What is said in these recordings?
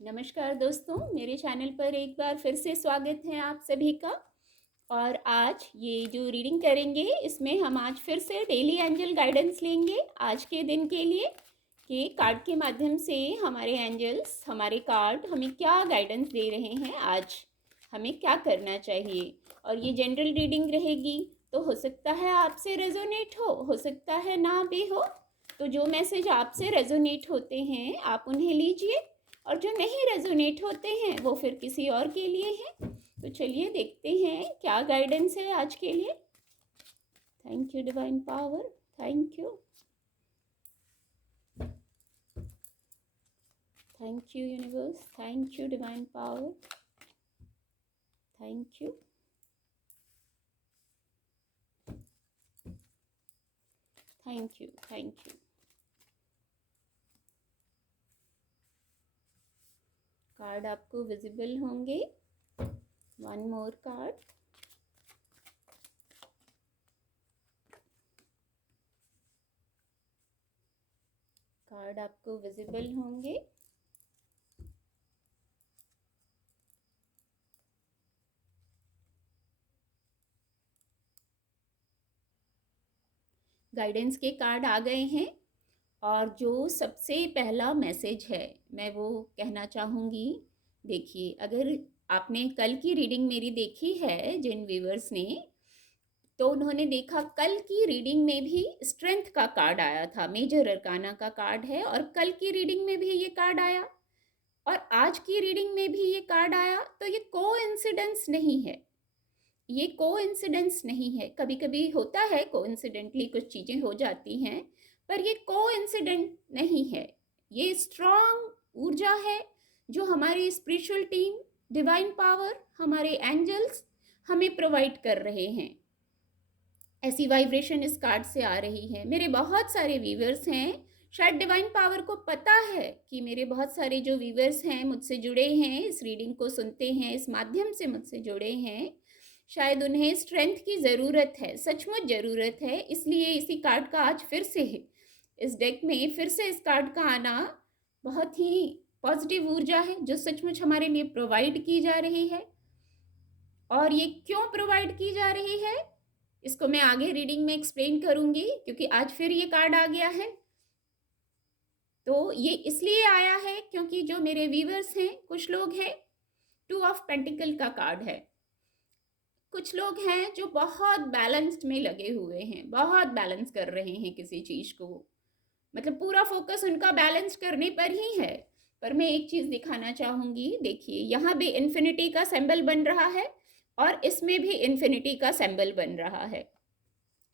नमस्कार दोस्तों, मेरे चैनल पर एक बार फिर से स्वागत है आप सभी का। और आज ये जो रीडिंग करेंगे इसमें हम आज फिर से डेली एंजल गाइडेंस लेंगे आज के दिन के लिए कि कार्ड के माध्यम से हमारे एंजल्स, हमारे कार्ड हमें क्या गाइडेंस दे रहे हैं, आज हमें क्या करना चाहिए। और ये जनरल रीडिंग रहेगी, तो हो सकता है आपसे रेजोनेट हो सकता है ना भी हो। तो जो मैसेज आपसे रेजोनेट होते हैं आप उन्हें लीजिए, और जो नहीं रेजोनेट होते हैं वो फिर किसी और के लिए हैं। तो चलिए देखते हैं क्या गाइडेंस है आज के लिए। Thank you divine power, thank you, thank you universe, thank you divine power, thank you, thank you, thank you. Card आपको विजिबल होंगे। One more card. कार्ड आपको विजिबल होंगे। गाइडेंस के कार्ड आ गए हैं। और जो सबसे पहला मैसेज है मैं वो कहना चाहूँगी। देखिए, अगर आपने कल की रीडिंग मेरी देखी है जिन व्यूअर्स ने, तो उन्होंने देखा कल की रीडिंग में भी स्ट्रेंथ का कार्ड आया था। मेजर अरकाना का कार्ड है और कल की रीडिंग में भी ये कार्ड आया और आज की रीडिंग में भी ये कार्ड आया। तो ये कोइंसिडेंस नहीं है, ये कोइंसिडेंस नहीं है। कभी कभी होता है कोइंसिडेंटली कुछ चीज़ें हो जाती हैं, पर ये कोइंसिडेंट नहीं है। ये स्ट्रॉन्ग ऊर्जा है जो हमारी स्पिरिचुअल टीम, डिवाइन पावर, हमारे एंजल्स हमें प्रोवाइड कर रहे हैं। ऐसी वाइब्रेशन इस कार्ड से आ रही है। मेरे बहुत सारे व्यूवर्स हैं, शायद डिवाइन पावर को पता है कि मेरे बहुत सारे जो व्यूवर्स हैं मुझसे जुड़े हैं, इस रीडिंग को सुनते हैं, इस माध्यम से मुझसे जुड़े हैं, शायद उन्हें स्ट्रेंथ की ज़रूरत है, सचमुच ज़रूरत है। इसलिए इसी कार्ड का आज फिर से है, इस डेक में फिर से इस कार्ड का आना बहुत ही पॉजिटिव ऊर्जा है जो सचमुच हमारे लिए प्रोवाइड की जा रही है। और ये क्यों प्रोवाइड की जा रही है इसको मैं आगे रीडिंग में एक्सप्लेन करूंगी, क्योंकि आज फिर ये कार्ड आ गया है। तो ये इसलिए आया है क्योंकि जो मेरे व्यूवर्स हैं, कुछ लोग हैं, 2 ऑफ पेंटिकल का कार्ड है। कुछ लोग हैं जो बहुत बैलेंस्ड में लगे हुए हैं, बहुत बैलेंस कर रहे हैं किसी चीज़ को, मतलब पूरा फोकस उनका बैलेंस करने पर ही है। पर मैं एक चीज़ दिखाना चाहूँगी। देखिए, यहाँ भी इन्फिनिटी का सिंबल बन रहा है और इसमें भी इन्फिनिटी का सिंबल बन रहा है।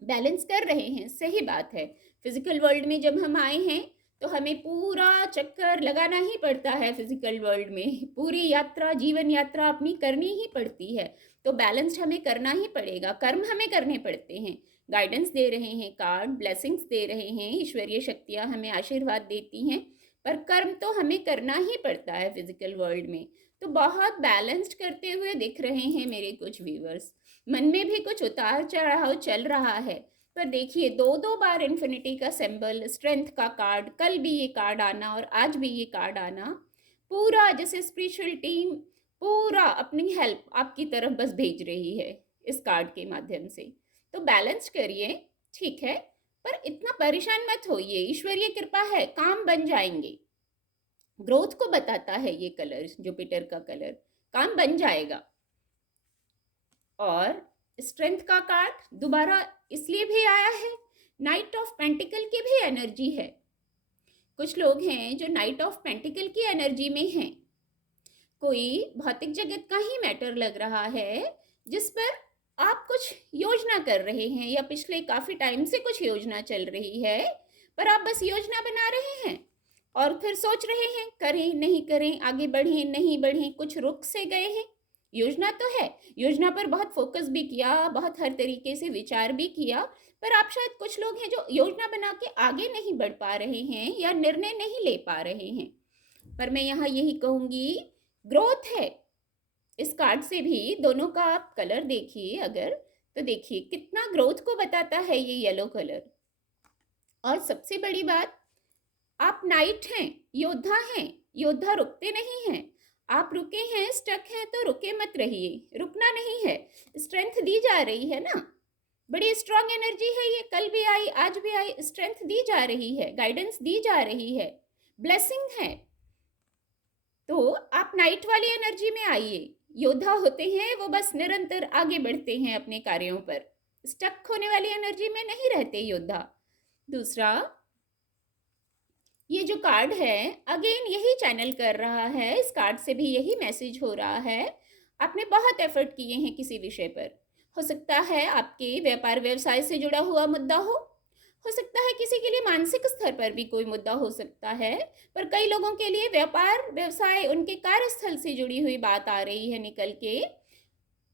बैलेंस कर रहे हैं, सही बात है। फिजिकल वर्ल्ड में जब हम आए हैं तो हमें पूरा चक्कर लगाना ही पड़ता है। फिजिकल वर्ल्ड में पूरी यात्रा, जीवन यात्रा अपनी करनी ही पड़ती है। तो बैलेंस हमें करना ही पड़ेगा, कर्म हमें करने पड़ते हैं। गाइडेंस दे रहे हैं कार्ड, ब्लेसिंग्स दे रहे हैं, ईश्वरीय शक्तियाँ हमें आशीर्वाद देती हैं, पर कर्म तो हमें करना ही पड़ता है फिजिकल वर्ल्ड में। तो बहुत बैलेंस्ड करते हुए दिख रहे हैं मेरे कुछ व्यूवर्स। मन में भी कुछ उतार चढ़ाव चल रहा है, पर देखिए, 2 बार इन्फिनिटी का सिंबल, स्ट्रेंथ का कार्ड, कल भी ये कार्ड आना और आज भी ये कार्ड आना, पूरा जैसे स्पिरिचुअल टीम पूरा अपनी हेल्प आपकी तरफ बस भेज रही है इस कार्ड के माध्यम से। तो बैलेंस करिए, ठीक है, पर इतना परेशान मत होइए। ईश्वरीय कृपा है, काम बन जाएंगे। ग्रोथ को बताता है ये कलर, जुपिटर का कलर, काम बन जाएगा। और स्ट्रेंथ का कार्ड दोबारा इसलिए भी आया है, नाइट ऑफ पेंटिकल की भी एनर्जी है। कुछ लोग हैं जो नाइट ऑफ पेंटिकल की एनर्जी में हैं। कोई भौतिक जगत का ही मैटर लग रहा है जिस पर आप कुछ योजना कर रहे हैं, या पिछले काफ़ी टाइम से कुछ योजना चल रही है, पर आप बस योजना बना रहे हैं और फिर सोच रहे हैं करें नहीं करें, आगे बढ़ें नहीं बढ़ें, कुछ रुक से गए हैं। योजना तो है, योजना पर बहुत फोकस भी किया, बहुत हर तरीके से विचार भी किया, पर आप शायद कुछ लोग हैं जो योजना बना के आगे नहीं बढ़ पा रहे हैं या निर्णय नहीं ले पा रहे हैं। पर मैं यहाँ यही कहूँगी, ग्रोथ है। इस कार्ड से भी दोनों का आप कलर देखिए अगर, तो देखिए कितना ग्रोथ को बताता है ये येलो कलर। और सबसे बड़ी बात, आप नाइट हैं, योद्धा हैं, योद्धा रुकते नहीं हैं। आप रुके हैं, स्टक हैं, तो रुके मत रहिए, रुकना नहीं है। स्ट्रेंथ दी जा रही है ना, बड़ी स्ट्रांग एनर्जी है ये, कल भी आई, आज भी आई, स्ट्रेंथ दी जा रही है, गाइडेंस दी जा रही है, ब्लेसिंग है। तो आप नाइट वाली एनर्जी में आइए। योद्धा होते हैं वो बस निरंतर आगे बढ़ते हैं अपने कार्यों पर, स्टक होने वाली एनर्जी में नहीं रहते योद्धा। दूसरा, ये जो कार्ड है अगेन यही चैनल कर रहा है, इस कार्ड से भी यही मैसेज हो रहा है। आपने बहुत एफर्ट किए हैं किसी विषय पर, हो सकता है आपके व्यापार व्यवसाय से जुड़ा हुआ मुद्दा हो सकता है किसी के लिए मानसिक स्तर पर भी कोई मुद्दा हो सकता है, पर कई लोगों के लिए व्यापार व्यवसाय, उनके कार्यस्थल से जुड़ी हुई बात आ रही है निकल के।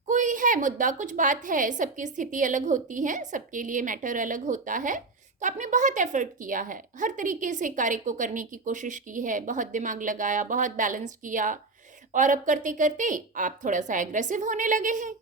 कोई है मुद्दा, कुछ बात है, सबकी स्थिति अलग होती है, सबके लिए मैटर अलग होता है। तो आपने बहुत एफर्ट किया है, हर तरीके से कार्य को करने की कोशिश की है, बहुत दिमाग लगाया, बहुत बैलेंस किया, और अब करते करते आप थोड़ा सा एग्रेसिव होने लगे हैं।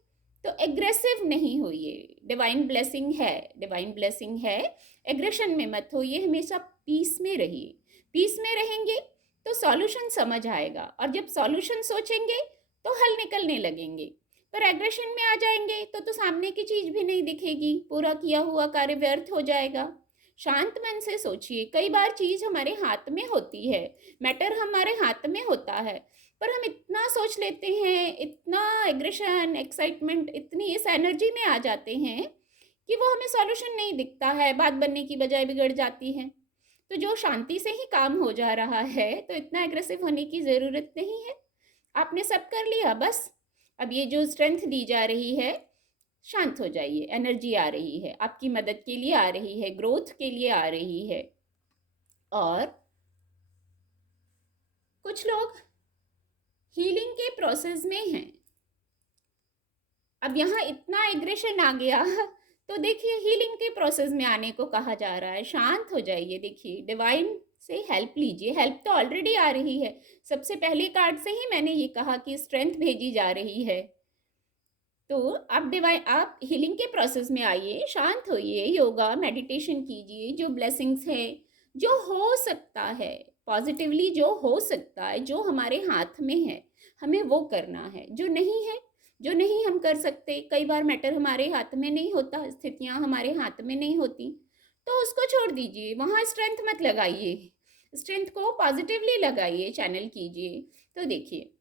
तो एग्रेसिव नहीं होइए, डिवाइन ब्लेसिंग है, डिवाइन ब्लेसिंग है। एग्रेशन में मत होइए, हमेशा पीस में रहिए। पीस में रहेंगे तो सॉल्यूशन समझ आएगा, और जब सॉल्यूशन सोचेंगे तो हल निकलने लगेंगे। पर एग्रेशन में आ जाएंगे तो सामने की चीज भी नहीं दिखेगी, पूरा किया हुआ कार्य व्यर्थ हो जाएगा। शांत मन से सोचिए। कई बार चीज हमारे हाथ में होती है, मैटर हमारे हाथ में होता है, पर हम इतना सोच लेते हैं, इतना एग्रेशन, एक्साइटमेंट, इतनी इस एनर्जी में आ जाते हैं कि वो हमें सॉल्यूशन नहीं दिखता है, बात बनने की बजाय बिगड़ जाती है। तो जो शांति से ही काम हो जा रहा है, तो इतना एग्रेसिव होने की ज़रूरत नहीं है। आपने सब कर लिया, बस अब ये जो स्ट्रेंथ दी जा रही है, शांत हो जाइए। एनर्जी आ रही है, आपकी मदद के लिए आ रही है, ग्रोथ के लिए आ रही है। और कुछ लोग हीलिंग के प्रोसेस में हैं। अब यहाँ इतना एग्रेशन आ गया, तो देखिए हीलिंग के प्रोसेस में आने को कहा जा रहा है। शांत हो जाइए, देखिए डिवाइन से हेल्प लीजिए। हेल्प तो ऑलरेडी आ रही है, सबसे पहले कार्ड से ही मैंने ये कहा कि स्ट्रेंथ भेजी जा रही है। तो आप हीलिंग के प्रोसेस में आइए, शांत होइए, योगा मेडिटेशन कीजिए। जो ब्लेसिंग्स है, जो हो सकता है पॉजिटिवली, जो हो सकता है, जो हमारे हाथ में है, हमें वो करना है। जो नहीं है, जो नहीं हम कर सकते, कई बार मैटर हमारे हाथ में नहीं होता, स्थितियां हमारे हाथ में नहीं होती, तो उसको छोड़ दीजिए। वहाँ स्ट्रेंथ मत लगाइए, स्ट्रेंथ को पॉजिटिवली लगाइए, चैनल कीजिए। तो देखिए,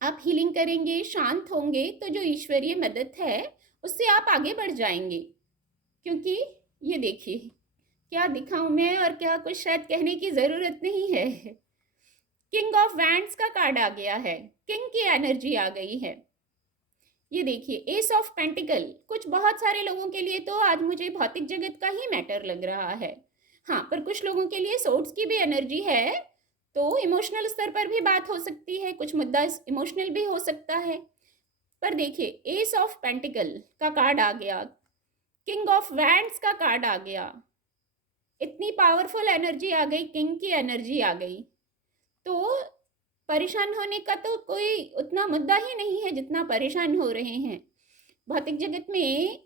आप हीलिंग करेंगे, शांत होंगे, तो जो ईश्वरीय मदद है उससे आप आगे बढ़ जाएंगे। क्योंकि ये देखिए, क्या दिखाऊं मैं, और क्या कुछ शायद कहने की ज़रूरत नहीं है। किंग ऑफ वैंड्स का कार्ड आ गया है, किंग की एनर्जी आ गई है। ये देखिए, एस ऑफ पेंटिकल, कुछ बहुत सारे लोगों के लिए तो आज मुझे भौतिक जगत का ही मैटर लग रहा है। हाँ, पर कुछ लोगों के लिए सोर्ड्स की भी एनर्जी है, तो इमोशनल स्तर पर भी बात हो सकती है, कुछ मुद्दा इमोशनल भी हो सकता है। पर देखिए, एस ऑफ पेंटिकल का कार्ड आ गया, किंग ऑफ वैंड्स का कार्ड आ गया, इतनी पावरफुल एनर्जी आ गई, किंग की एनर्जी आ गई। तो परेशान होने का तो कोई उतना मुद्दा ही नहीं है जितना परेशान हो रहे हैं। भौतिक जगत में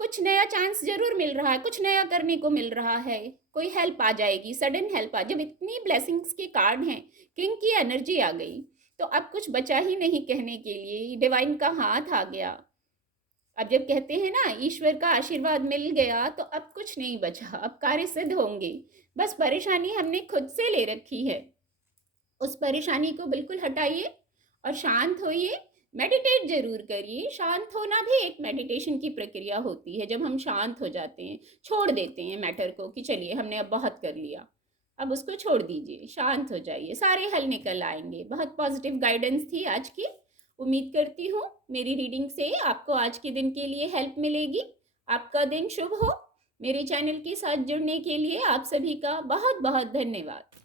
कुछ नया चांस जरूर मिल रहा है, कुछ नया करने को मिल रहा है, कोई हेल्प आ जाएगी, सडन हेल्प जब इतनी ब्लेसिंग्स के कार्ड हैं, किंग की एनर्जी आ गई, तो अब कुछ बचा ही नहीं कहने के लिए, डिवाइन का हाथ आ गया। अब जब कहते हैं ना ईश्वर का आशीर्वाद मिल गया, तो अब कुछ नहीं बचा, अब कार्य सिद्ध होंगे। बस परेशानी हमने खुद से ले रखी है, उस परेशानी को बिल्कुल हटाइए और शांत होइए। मेडिटेट जरूर करिए, शांत होना भी एक मेडिटेशन की प्रक्रिया होती है। जब हम शांत हो जाते हैं, छोड़ देते हैं मैटर को कि चलिए हमने अब बहुत कर लिया, अब उसको छोड़ दीजिए, शांत हो जाइए, सारे हल निकल आएंगे। बहुत पॉजिटिव गाइडेंस थी आज की। उम्मीद करती हूँ मेरी रीडिंग से आपको आज के दिन के लिए हेल्प मिलेगी। आपका दिन शुभ हो। मेरे चैनल के साथ जुड़ने के लिए आप सभी का बहुत बहुत धन्यवाद।